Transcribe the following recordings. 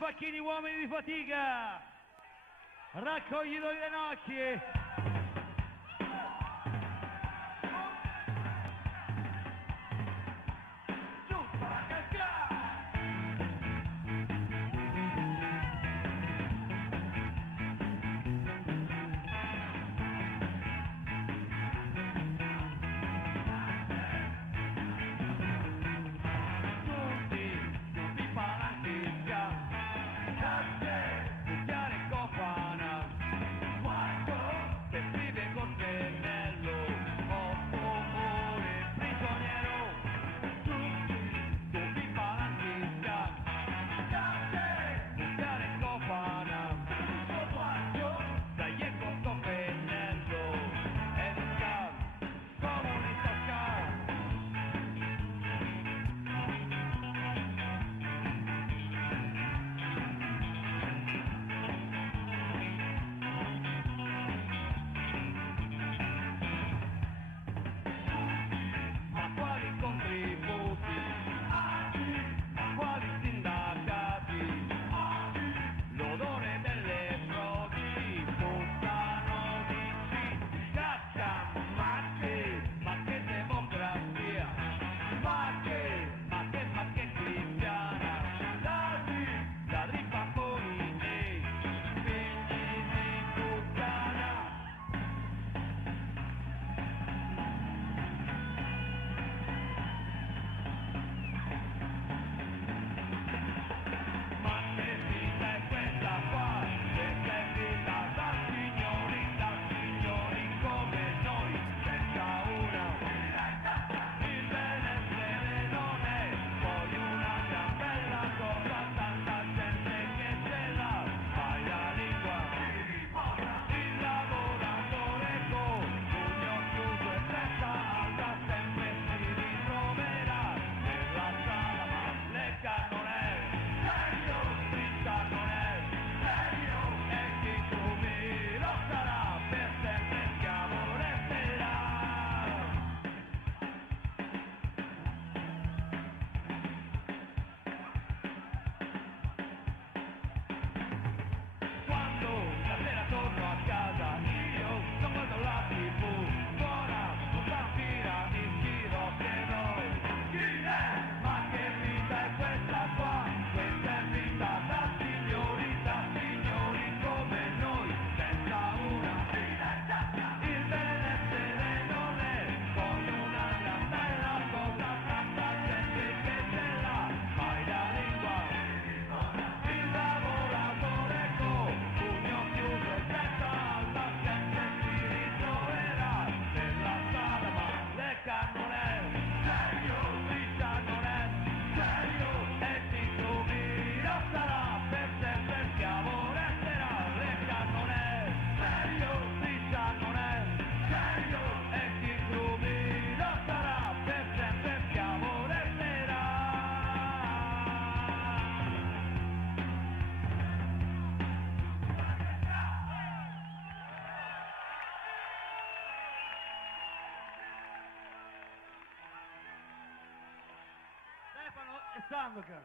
facchini uomini di fatica, raccoglitori le nocchie. Stefano e Sandokan.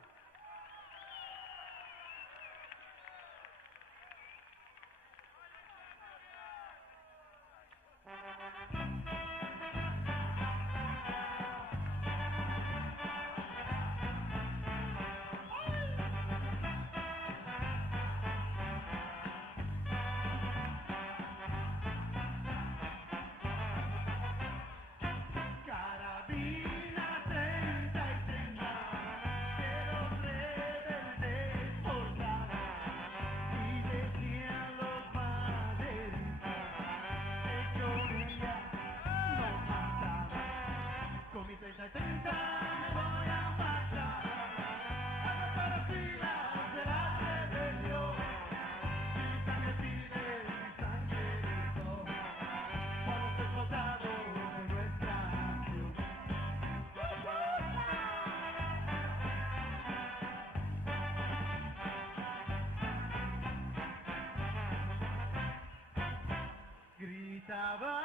Gritava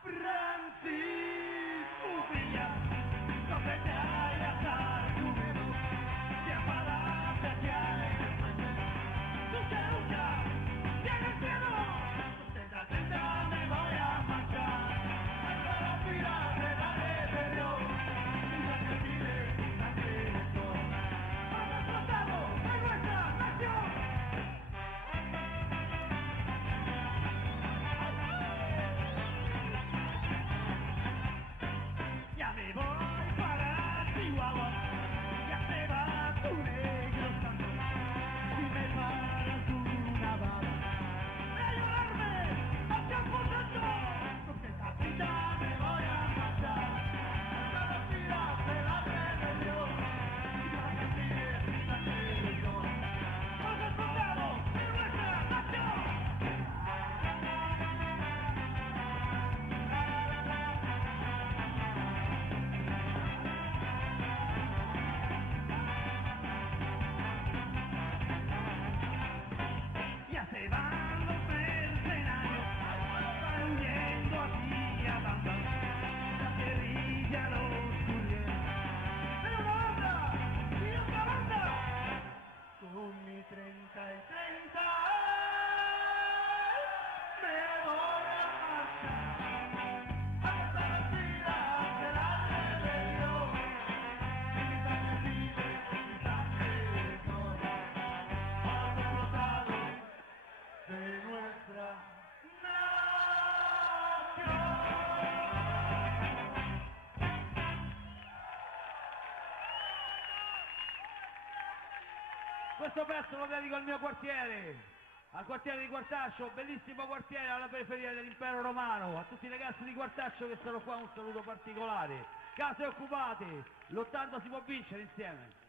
Francisco Villa, dove te hai a stare tu meno, ti appalate a chiare. Questo pezzo lo dedico al mio quartiere, al quartiere di Quartaccio, bellissimo quartiere alla periferia dell'impero romano. A tutti i ragazzi di Quartaccio che sono qua un saluto particolare. Case occupate, lottando si può vincere insieme.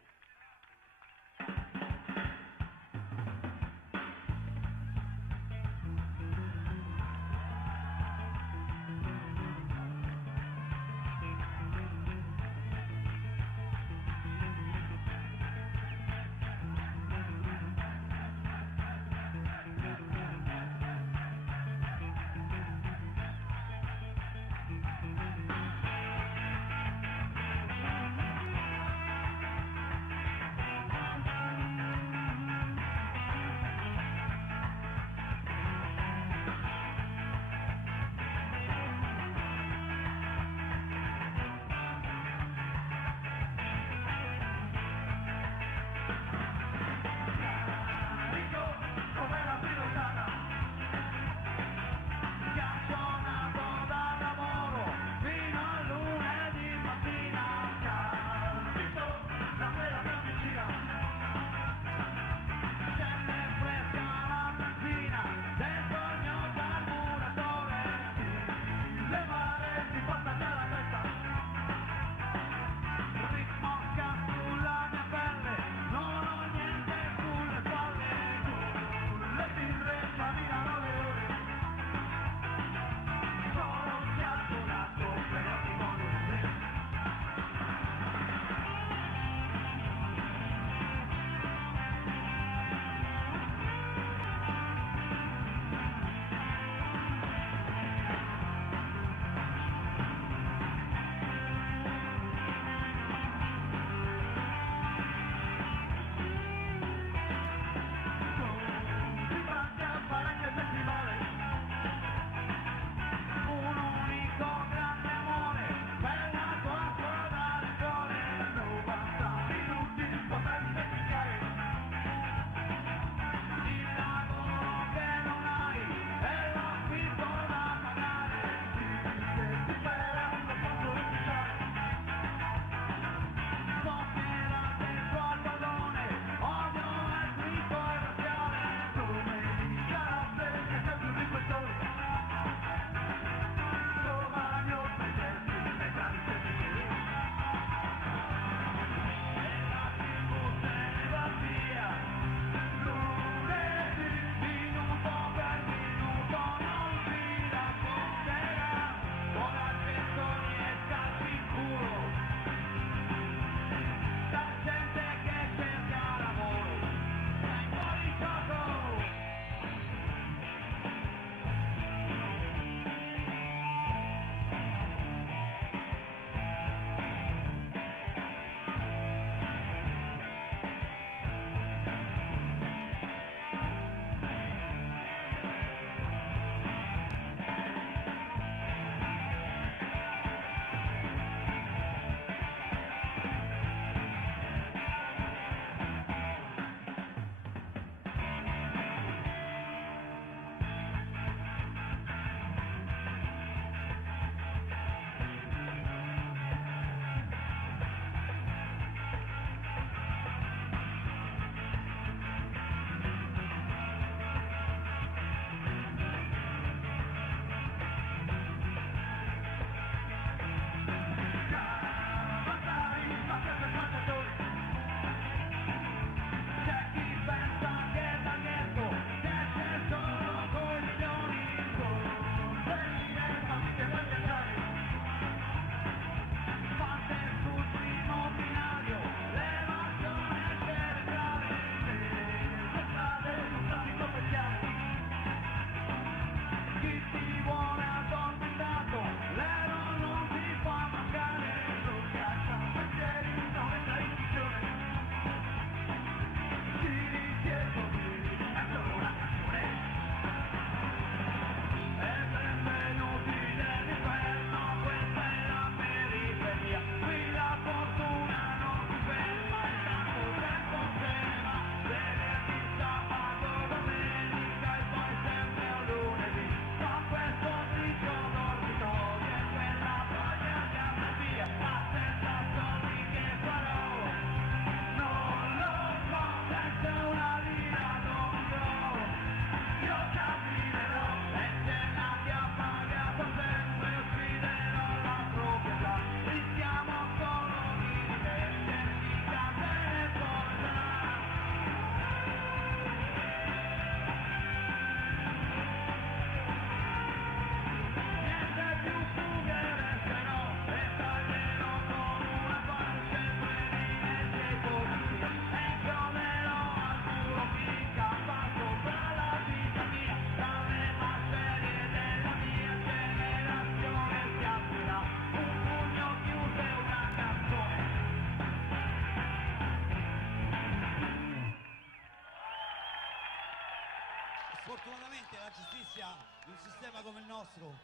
Fortunatamente la giustizia in un sistema come il nostro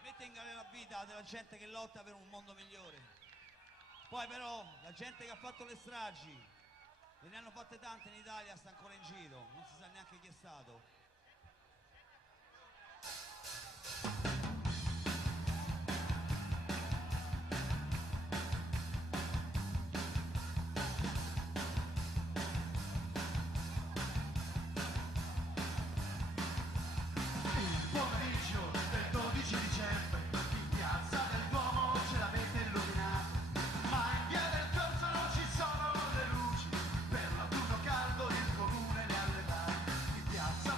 mette in galera la vita della gente che lotta per un mondo migliore. Poi però la gente che ha fatto le stragi, e ne hanno fatte tante in Italia, sta ancora in giro, non si sa neanche chi è stato. Caldo il comune ne alle in piazza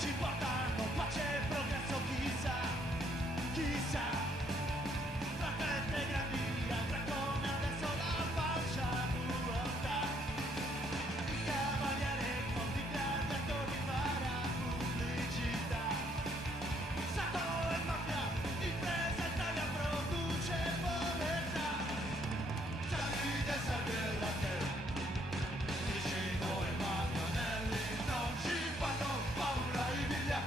ci portano pace e progresso, chissà, chissà. Tra tante grandi altre come adesso la falsa ruota. Il cavaliere con i gladiatori farà pubblicità. Stato e mafia, impresa Italia produce povertà. Davide Salvella te, vicino e Manganelli, non ci fanno paura i vigliacchi.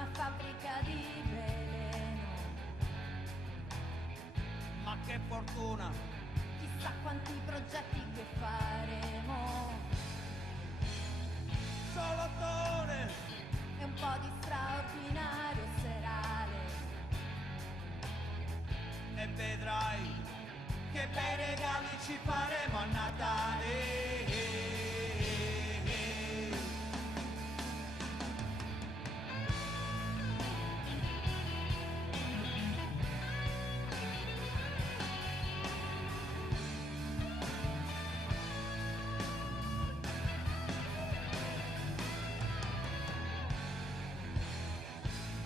una fabbrica di veleno. Ma che fortuna, Chissà quanti progetti che faremo. solo 8 ore, E un po' di straordinario serale. e vedrai che bei regali ci faremo a Natale.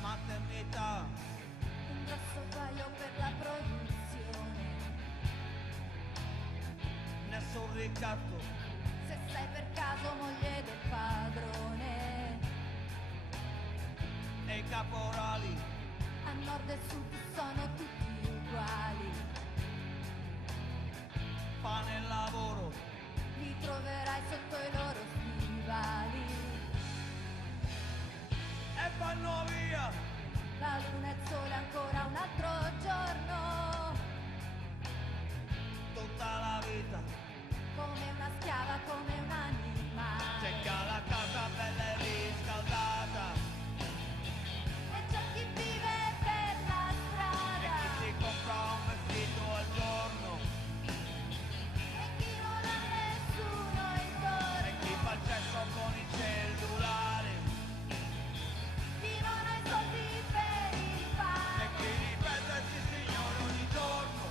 Maternità, Un grosso guaio per la produzione. nessun ricatto, Se sei per caso moglie del padrone. e i caporali, A nord e sud sono tutti uguali. pane e lavoro, Li troverai sotto i loro stivali. e vanno via. La luna e il sole ancora un altro giorno. Tutta la vita Come una schiava, come un'anima. cerca la casa bella e riscaldata, E c'è chi vive per la e strada. chi si compra un vestito al giorno, E chi non ha nessuno e intorno. chi fa il cesso con il cellulare, Chi non ha i soldi per il e pane. chi ripete sì signore ogni giorno,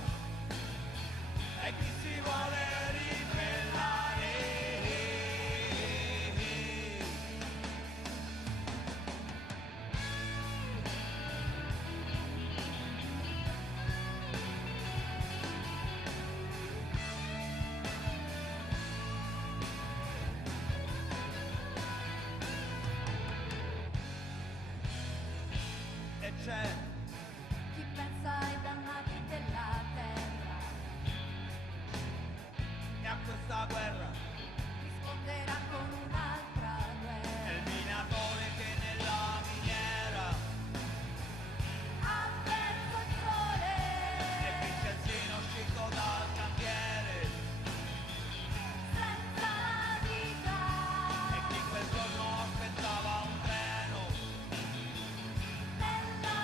e chi si vuole ribellare. E c'è Chi pensa ai dannati della terra e a questa guerra risponderà con un'altra è guerra. il minatore che nella miniera Ha perso il sole. e Vincenzino uscito dal cantiere, Senza la vita. e chi quel giorno aspettava un treno Nella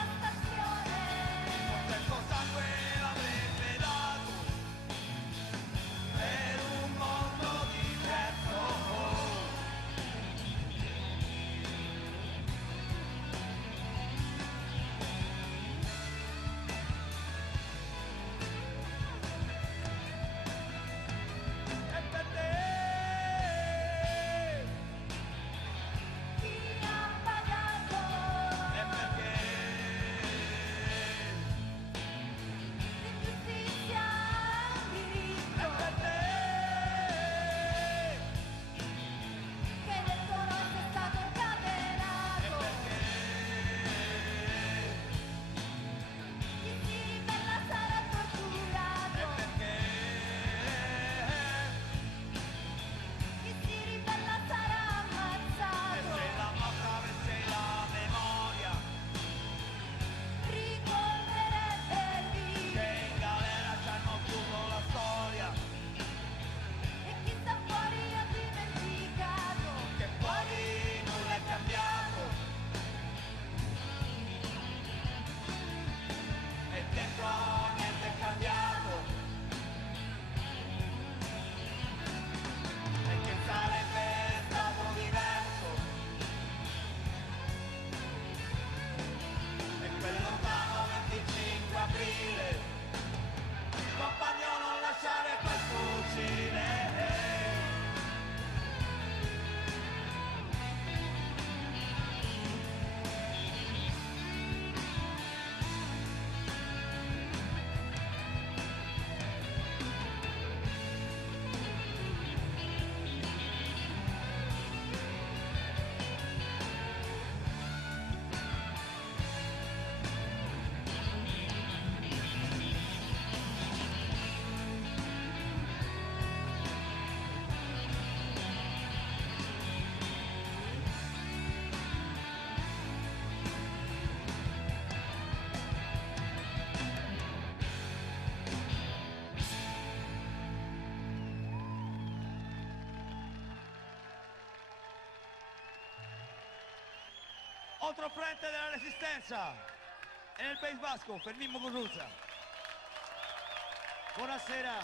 controfrente della Resistenza e nel Paese Basco Fermín Muguruza. Buonasera.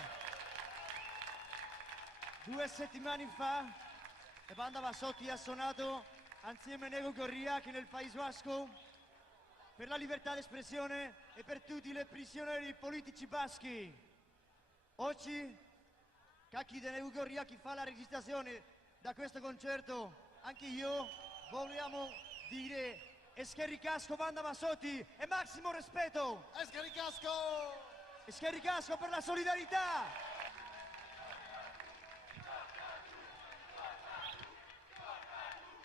2 settimane fa la banda Bassotti ha suonato insieme a Nego Gorria che nel Paese Basco per la libertà d'espressione e per tutti i prigionieri politici baschi. Oggi, cacchi di Nego Gorria chi fa la registrazione da questo concerto, anche io vogliamo dire Escherricasco banda Bassotti e massimo rispetto. Escherricasco! Escherricasco per la solidarietà!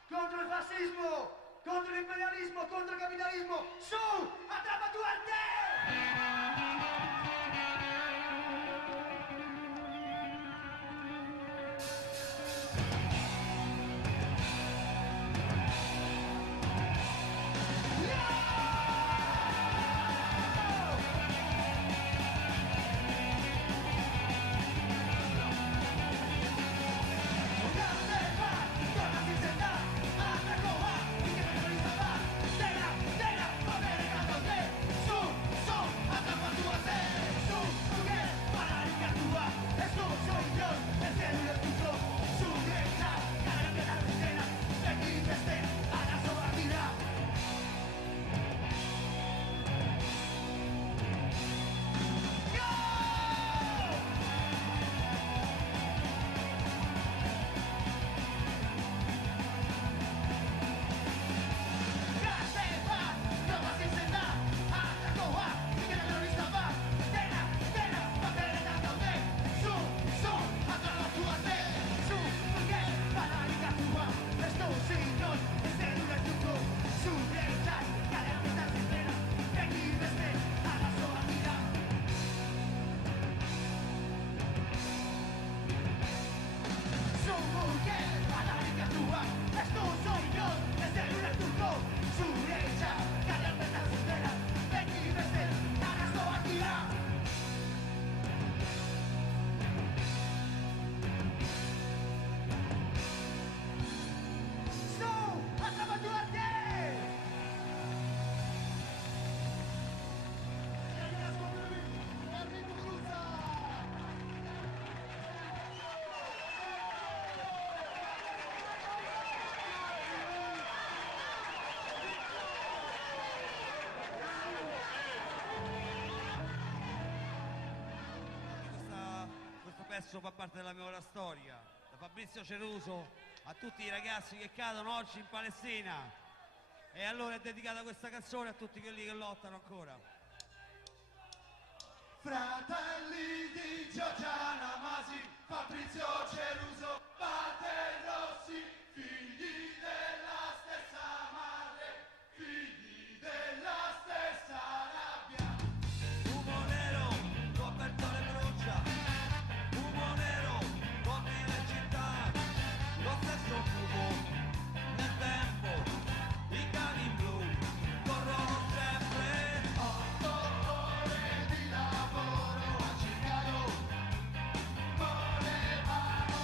Contro il fascismo, contro l'imperialismo, contro il capitalismo, su, attrapa Duarte! Questo pezzo fa parte della mia ora storia, da Fabrizio Ceruso a tutti i ragazzi che cadono oggi in Palestina. E allora è dedicata questa canzone a tutti quelli che lottano ancora. Fratelli di Giorgiana Masi, Fabrizio Ceruso, Walter Rossi, figli della stessa madre, figli della stessa rabbia. Uomo nero, Roberto Le Brucia, uomo nero, donne in città, lo stesso fumo nel tempo, i cani blu corrono sempre. 8 ore di lavoro a Chicago, volevamo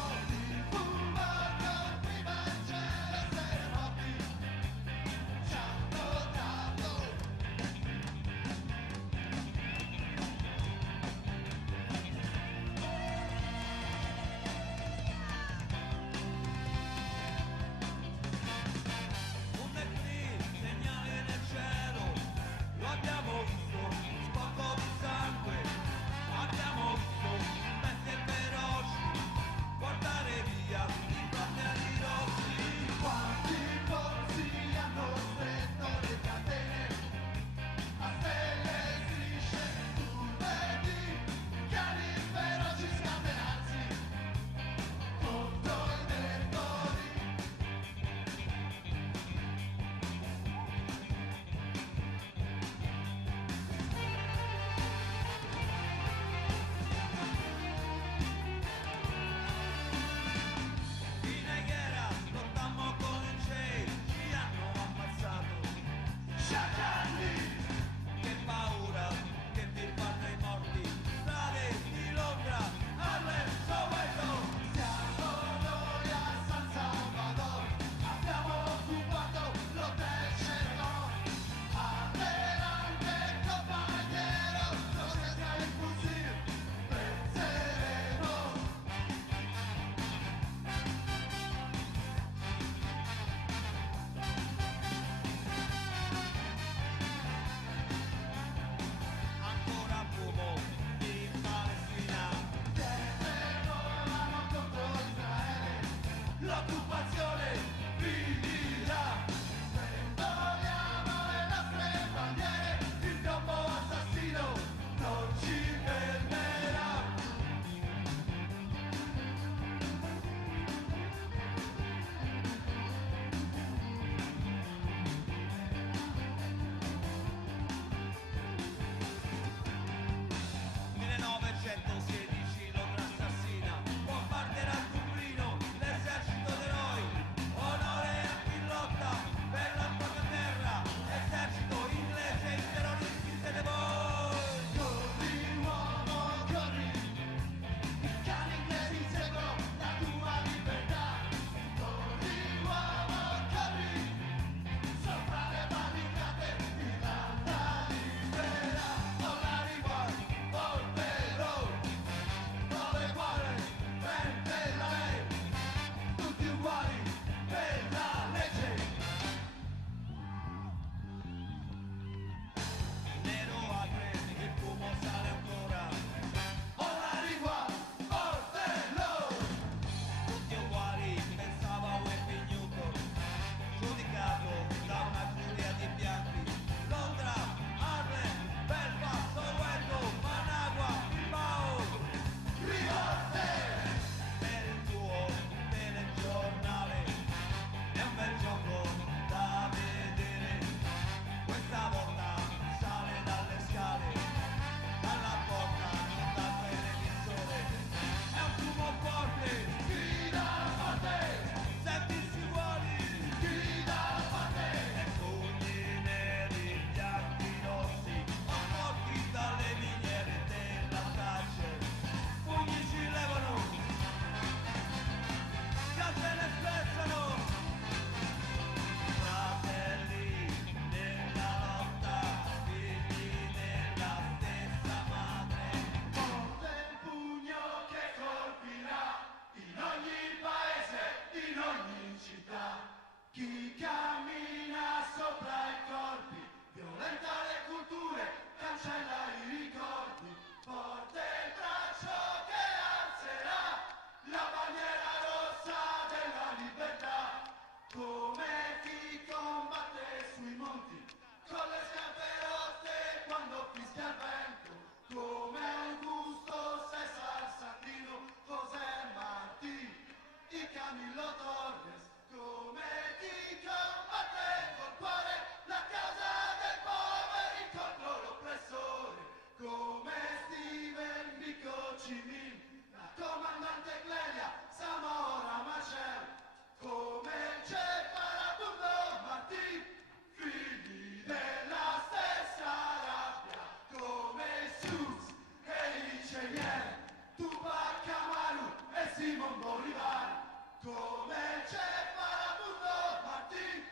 Simon Bolivar, come c'è Farabundo Martì,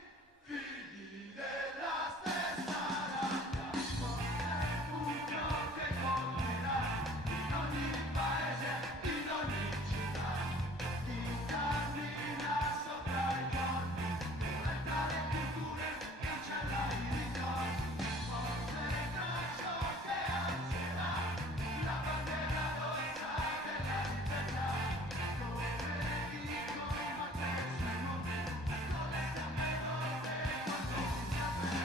figli della stessa razza, forse è pugno che colpirà in ogni paese, in ogni città, chi cammina sopra i corpi, violenta le culture, cancella i ricordi, forse è traccio che alzerà la bandiera rossa della libertà, come dico Matteo Simon, non è sempre notte quando si apre,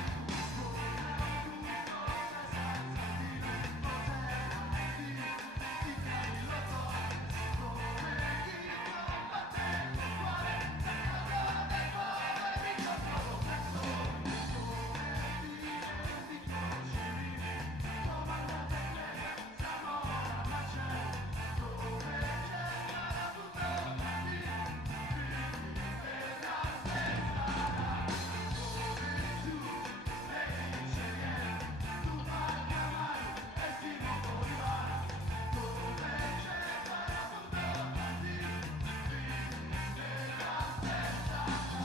come un tubo senza saltino, cos'è la di Camillo Torres, come chi combatte il tuo cuore, la casa dei poveri contro l'oppressore, come dire di conoscermi, comandante Clemente, Zamora, Marcello, come c'è Farabundo Martì, figli della stessa razza, come Giusto e Cheyenne, Tupac Amaru e Simon Bolivar, come c'è Farabundo Martì, figli della stessa razza.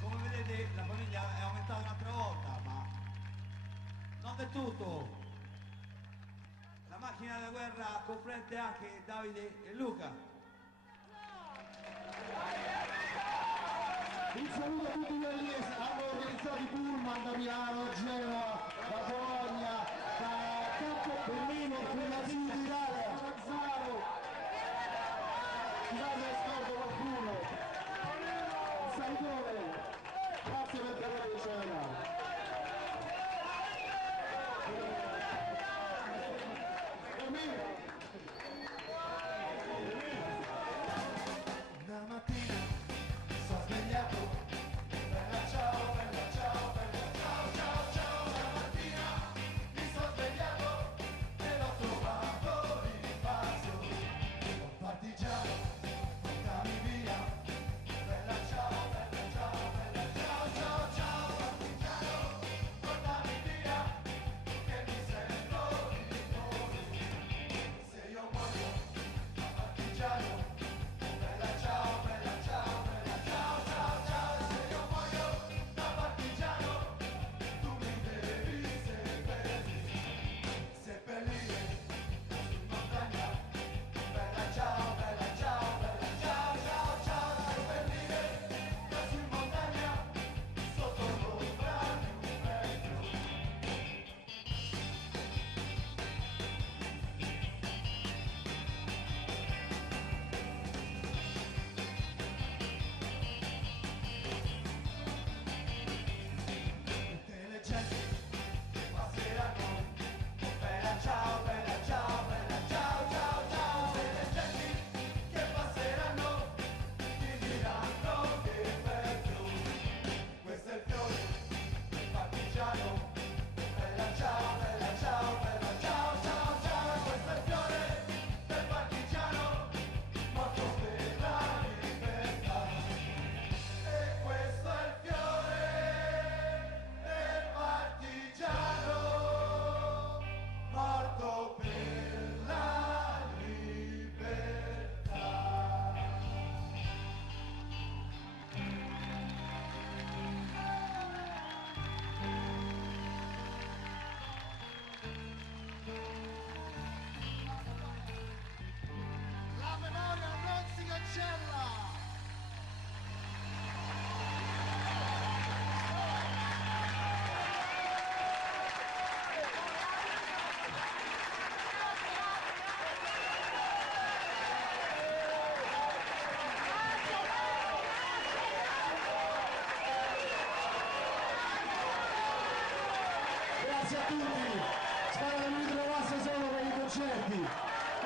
Come vedete la famiglia è aumentata un'altra volta, ma non del tutto. La macchina della guerra comprende anche Davide e Luca. Un saluto a tutti quelli che hanno organizzato i pullman da Milano, Genova, da Bologna, da Campo Berlino, da Sud Italia, Mazzaro. Scusate se scordo qualcuno. Un salutone. Grazie per parlare di Genova. Una mattina mi sono svegliato, bella ciao, bella ciao, bella ciao, ciao, ciao. Una mattina mi sono svegliato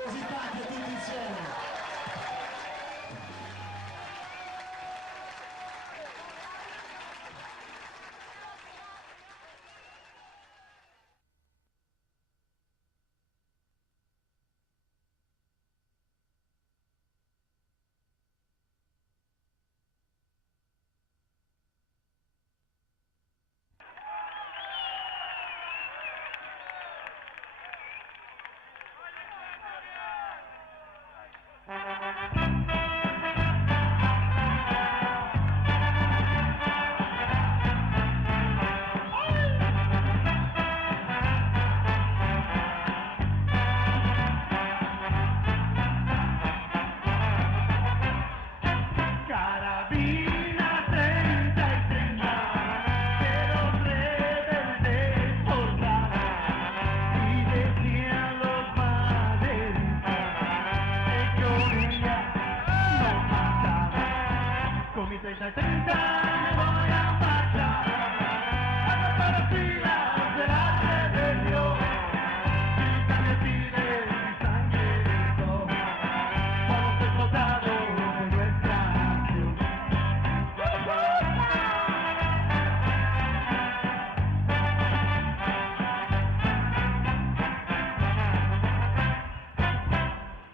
così tanti tutti insieme.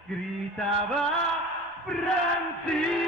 Gritaba Francisco.